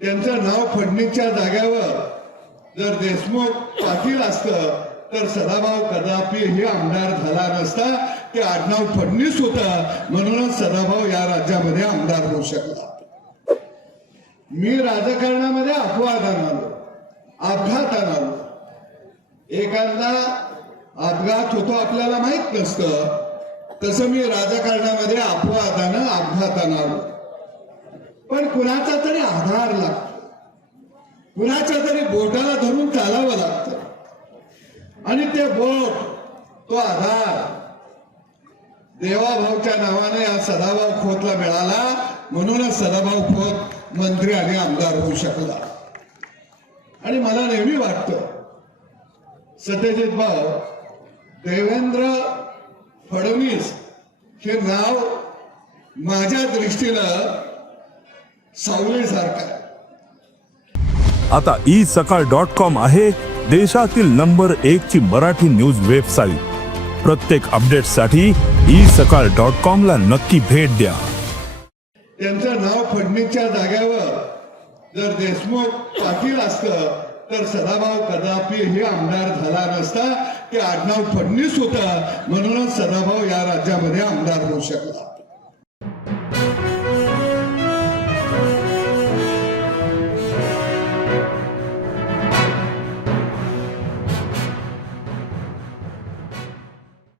त्यांचं नाव फडणीसच्या जाग्यावर जर देशमुख पाटील असतं तर सदाभाऊ कदापि हे आमदार झाला नसता ते आडनाव फडणीस होतं म्हणूनच सदाभाऊ या राज्यामध्ये आमदार होऊ शकला. मी राजकारणामध्ये अपवादान आलो अपघातान आलो एखादा अपघात होतो आपल्याला माहीत नसतं तसं मी राजकारणामध्ये अपवादानं अपघातान आलो पण कुणाचा तरी आधार लागतो. कुणाच्या तरी बोटाला धरून चालावं लागतं. आणि ते बोट तो आधार देवाभाऊच्या नावाने या सदाभाऊ खोतला मिळाला म्हणूनच सदाभाऊ खोत मंत्री आणि आमदार होऊ शकला. आणि मला नेहमी वाटतं सत्यजित भाऊ देवेंद्र फडणवीस हे नाव माझ्या दृष्टीनं सावलीसारखं आहे आता ई सकाळ डॉट कॉम आहे देशातील नंबर एक ची मराठी न्यूज वेबसाईट प्रत्येक अपडेटसाठी ई सकाळ डॉट कॉम ला नक्की भेट द्या. त्यांचं नाव फडणीसच्या जाग्यावर. जर देशमुख पाटील असतं तर सदाभाऊ कदापि हे आमदार झाला नसता ते आडनाव फडणीस होतं. म्हणूनच सदाभाऊ या राज्यामध्ये आमदार होऊ शकला.